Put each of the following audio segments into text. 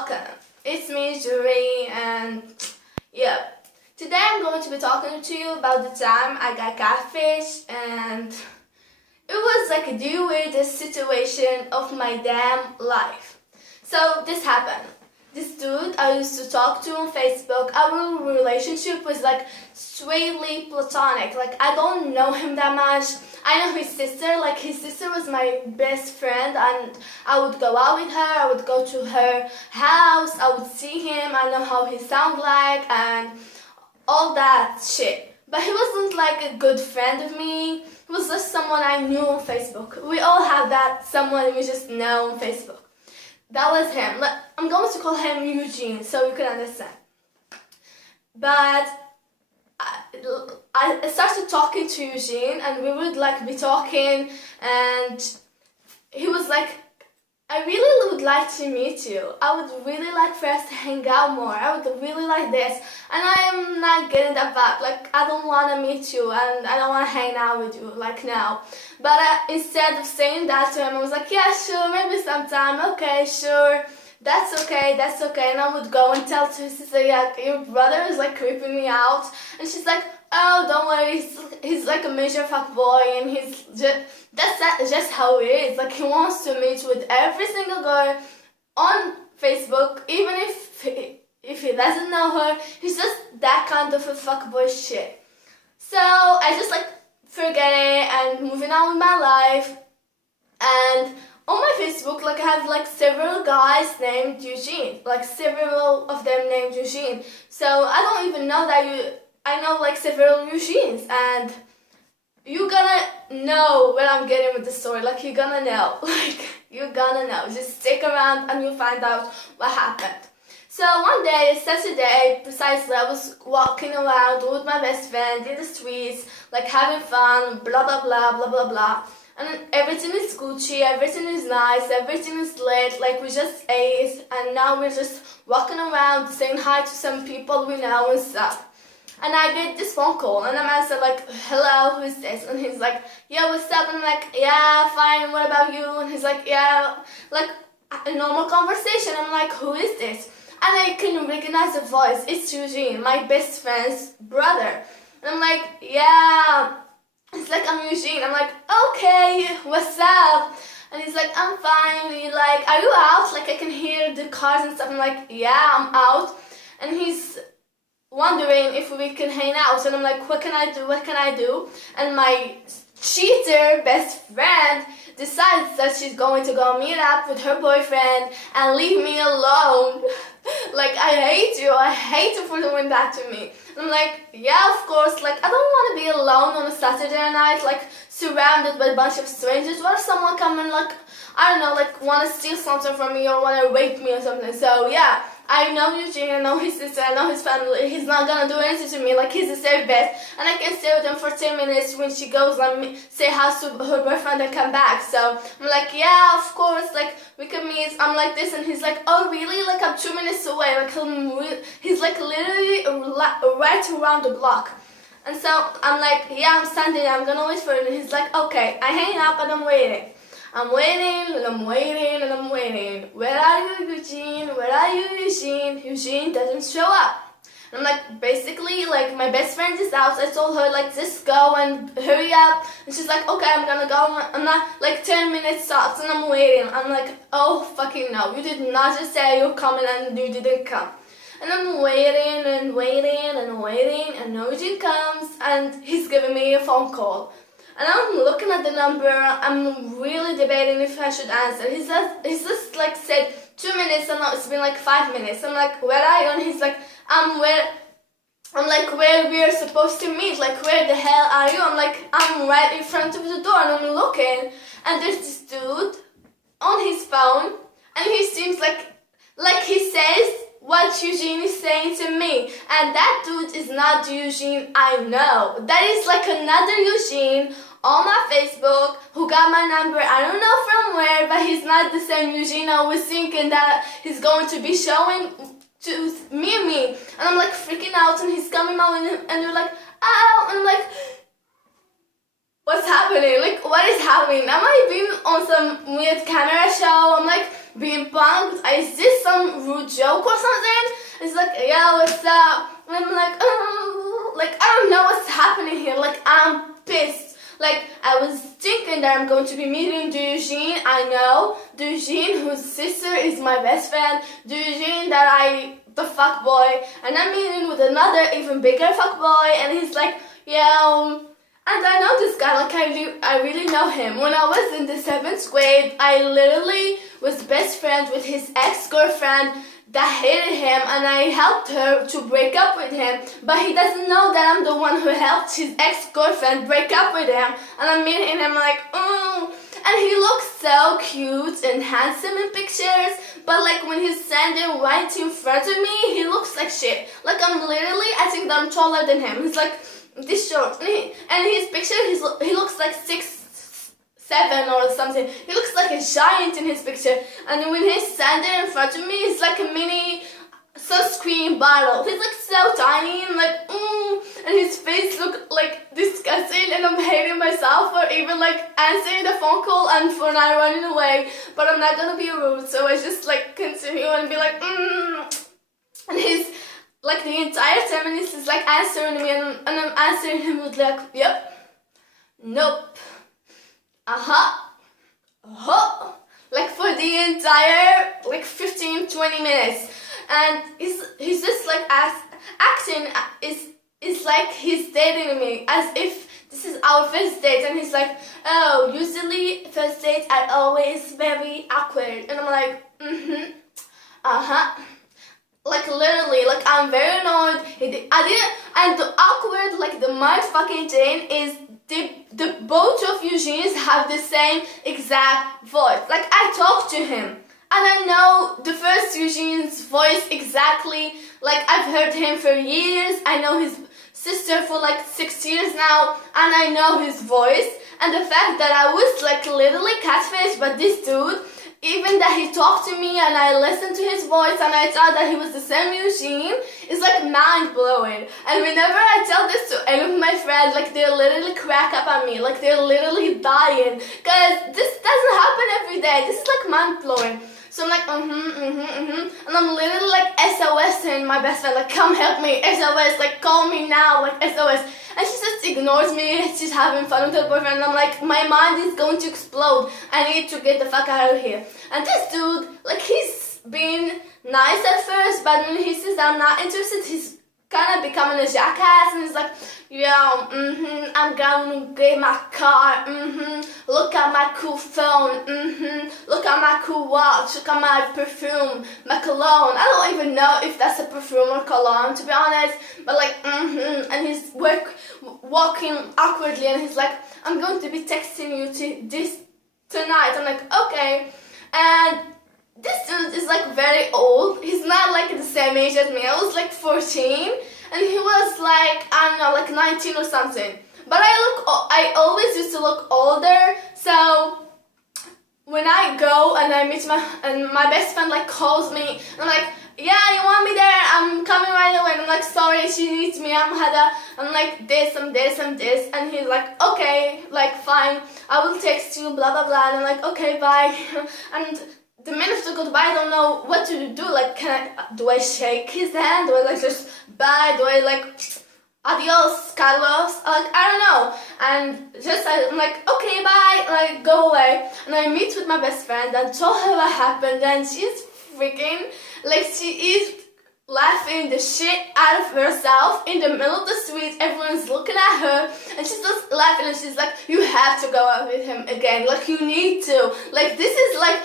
welcome. It's me, Jury, and yeah. Today I'm going to be talking to you about the time I got catfish, and it was like the weirdest situation of my damn life. So this happened. This dude I used to talk to on Facebook, our relationship was like straightly platonic. Like I don't know him that much. I know his sister, like his sister was my best friend, and I would go out with her, I would go to her house, I would see him, I know how he sounds like and all that shit. But he wasn't like a good friend of me. He was just someone I knew on Facebook. We all have that someone we just know on Facebook. That was him. I'm going to call him Eugene so you can understand. But I started talking to Eugene, and we would like be talking, and he was like, I really would like to meet you. I would really like for us to hang out more. I would really like this. And I am not getting that vibe. Like, I don't want to meet you and I don't want to hang out with you, like now. But instead of saying that to him, I was like, yeah, sure, maybe sometime. Okay, sure. That's okay, that's okay. And I would go and tell to his sister, yeah, your brother is like creeping me out. And she's like, oh, don't worry, he's like a major fuckboy, and he's just how he is. Like, he wants to meet with every single girl on Facebook, even if he doesn't know her. He's just that kind of a fuckboy shit. So I just like forget it and moving on with my life. And on my Facebook, like I have like several guys named Eugene, like several of them named Eugene. So I don't even know that I know like several Eugenes, and you're gonna know where I'm getting with the story. Like you're gonna know, like you're gonna know. Just stick around and you'll find out what happened. So one day, Saturday, precisely, I was walking around with my best friend in the streets, like having fun, blah blah blah blah blah blah. And everything is Gucci, everything is nice, everything is lit, like we just ate, and now we're just walking around saying hi to some people we know and stuff. And I get this phone call, and I'm answering like, hello, who is this? And he's like, yeah, what's up? And I'm like, yeah, fine, what about you? And he's like, yeah, like a normal conversation. I'm like, who is this? And I can recognize the voice. It's Eugene, my best friend's brother. And I'm like, yeah. It's like, I'm Eugene. I'm like, okay, what's up? And he's like, I'm fine. He's like, are you out? Like, I can hear the cars and stuff. I'm like, yeah, I'm out. And he's wondering if we can hang out. And I'm like, what can I do? What can I do? And my cheater best friend decides that she's going to go meet up with her boyfriend and leave me alone. Like, I hate you. I hate you for doing that to me. And I'm like, yeah, of course. Like, I don't want to be alone on a Saturday night, like, surrounded by a bunch of strangers. What if someone come and, like, I don't know, like, want to steal something from me or want to rape me or something? So, yeah, I know Eugene, I know his sister, I know his family. He's not going to do anything to me. Like, he's a safe bet. And I can stay with him for 10 minutes when she goes and say hi to her boyfriend and come back. So, I'm like, yeah, of course, like, we can meet. I'm like this, and he's like, oh, really? Like, I'm 2 minutes away. Like, he's like literally right around the block. And so, I'm like, yeah, I'm standing there. I'm going to wait for him. And he's like, okay. I hang up and I'm waiting. I'm waiting, and I'm waiting, and I'm waiting. Where are you, Eugene? Where are you, Eugene? Eugene doesn't show up. And I'm like, basically, like, my best friend is out. I told her, like, just go and hurry up. And she's like, okay, I'm gonna go. I'm not, like, 10 minutes stops, and I'm waiting. I'm like, oh, fucking no. You did not just say you're coming, and you didn't come. And I'm waiting, and waiting, and waiting, and no Eugene comes, and he's giving me a phone call. And I'm looking at the number, I'm really debating if I should answer. He's just like said 2 minutes, and now it's been like 5 minutes. I'm like, where are you? And he's like, I'm like, where we are supposed to meet, like, where the hell are you? I'm like, I'm right in front of the door, and I'm looking, and there's this dude on his phone, and he seems like he says what Eugene is saying to me, and that dude is not the Eugene I know. That is like another Eugene on my Facebook who got my number. I don't know from where, but he's not the same Eugene I was thinking that he's going to be showing to me. And I'm like freaking out, and he's coming out, and you're like, ow, and I'm like, what's happening? Like, what is happening? Am I being on some weird camera show? I'm like being punked. I did some rude joke or something. It's like, yeah, what's up? And I'm like, oh, like, I don't know what's happening here. Like, I'm pissed. Like, I was thinking that I'm going to be meeting Eugene. I know Eugene, whose sister is my best friend. Eugene, the fuck boy. And I'm meeting with another even bigger fuck boy. And he's like, yeah, and I know this guy, like I really know him. When I was in the 7th grade, I literally was best friends with his ex-girlfriend that hated him, and I helped her to break up with him. But he doesn't know that I'm the one who helped his ex-girlfriend break up with him. And I'm meeting him like, and he looks so cute and handsome in pictures, but like when he's standing right in front of me, he looks like shit. Like I think that I'm taller than him. He's like this short, and his picture, he looks like 6'7" or something. He looks like a giant in his picture, and when he's standing in front of me, he's like a mini sunscreen bottle. He's like so tiny and like, and his face look like disgusting, and I'm hating myself for even like answering the phone call and for not running away. But I'm not gonna be rude, so I just like continue and be like, and he's like the entire 10 minutes is like answering me, and I'm answering him with like, yep, nope, like for the entire like 15-20 minutes. And he's just like acting is like he's dating me as if this is our first date, and he's like, oh, usually first dates are always very awkward, and I'm like, like literally, like I'm very annoyed. And the awkward, like the mind fucking thing is the both of Eugenes have the same exact voice. Like I talk to him, and I know the first Eugene's voice exactly. Like I've heard him for years. I know his sister for like 6 years now, and I know his voice. And the fact that I was like literally catfished by this dude, even that he talked to me and I listened to his voice and I thought that he was the same Eugene, is like mind-blowing. And whenever I tell this to any of my friends, like they literally crack up at me, like they're literally dying, because this doesn't happen every day. This is like mind-blowing. So I'm like, and I'm literally like SOSing my best friend, like come help me, SOS, like call me now, like SOS. And she just ignores me. She's having fun with her boyfriend, and I'm like, my mind is going to explode. I need to get the fuck out of here. And this dude, like he's being nice at first, but when he says I'm not interested, he's kind of becoming a jackass, and he's like, yeah, I'm gonna get my car, look at my cool phone, look at my cool watch, look at my perfume, my cologne. I don't even know if that's a perfume or cologne, to be honest, but like, and he's walking awkwardly, and he's like, I'm going to be texting you this tonight. I'm like, okay. And this dude is like very old. He's not like the same age as me. I was like 14, and he was like, I don't know, like 19 or something. But I always used to look older. So when I go and I meet my best friend like calls me, and I'm like, yeah, you want me there? I'm coming right away. And I'm like, sorry, she needs me. I'm like this, I'm this, I'm this. And he's like, okay, like fine, I will text you, blah blah blah. And I'm like, okay, bye. And the minute to goodbye, I don't know what to do. Like, do I shake his hand? Do I like just bye? Do I like adios, Carlos? Like, I don't know. And just I'm like, okay, bye. Like, go away. And I meet with my best friend and told her what happened. And she's freaking like she is laughing the shit out of herself in the middle of the street. Everyone's looking at her, and she's just laughing, and she's like, you have to go out with him again, like you need to, like this is like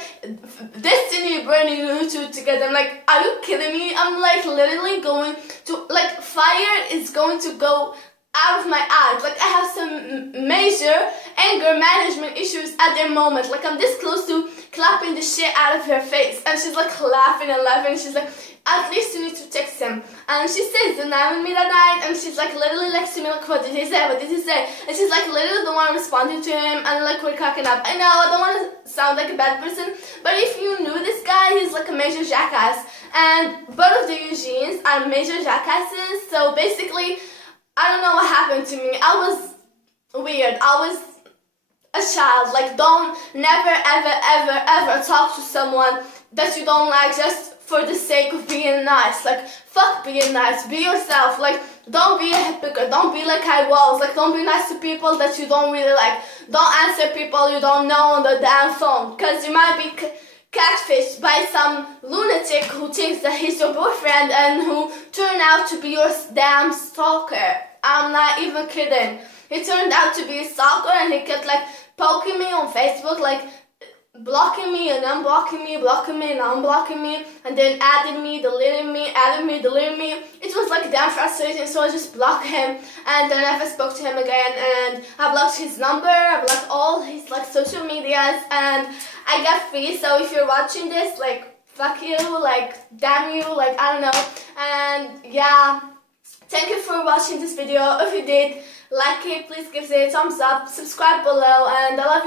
destiny bringing you two together. I'm like, are you kidding me? I'm like literally going to, like, fire is going to go out of my eyes. Like I have some major anger management issues at the moment. Like I'm this close to clapping the shit out of her face, and she's like laughing and laughing, and she's like, at least you need to text him. And she says the night with me that night, and she's like literally next to me, like, what did he say, what did he say? And she's like literally the one responding to him, and like we're cracking up. I know, I don't want to sound like a bad person, but if you knew this guy, he's like a major jackass, and both of the Eugenes are major jackasses. So basically, I don't know what happened to me. I was weird. I was a child. Like, don't never ever ever ever talk to someone that you don't like just for the sake of being nice. Like, fuck being nice, be yourself. Like, don't be a hypocrite, don't be like I was. Like, don't be nice to people that you don't really like. Don't answer people you don't know on the damn phone, because you might be catfished by some lunatic who thinks that he's your boyfriend and who turned out to be your damn stalker. I'm not even kidding. He turned out to be a stalker, and he kept like poking me on Facebook, like blocking me and unblocking me, blocking me and unblocking me, and then adding me, deleting me, adding me, deleting me. It was like damn frustrating, so I just blocked him, and then I never spoke to him again, and I blocked his number, I blocked all his like social medias, and I got free. So if you're watching this, like, fuck you, like, damn you, like, I don't know. And yeah, thank you for watching this video. If you did like it, please give it a thumbs up, subscribe below, and I love you.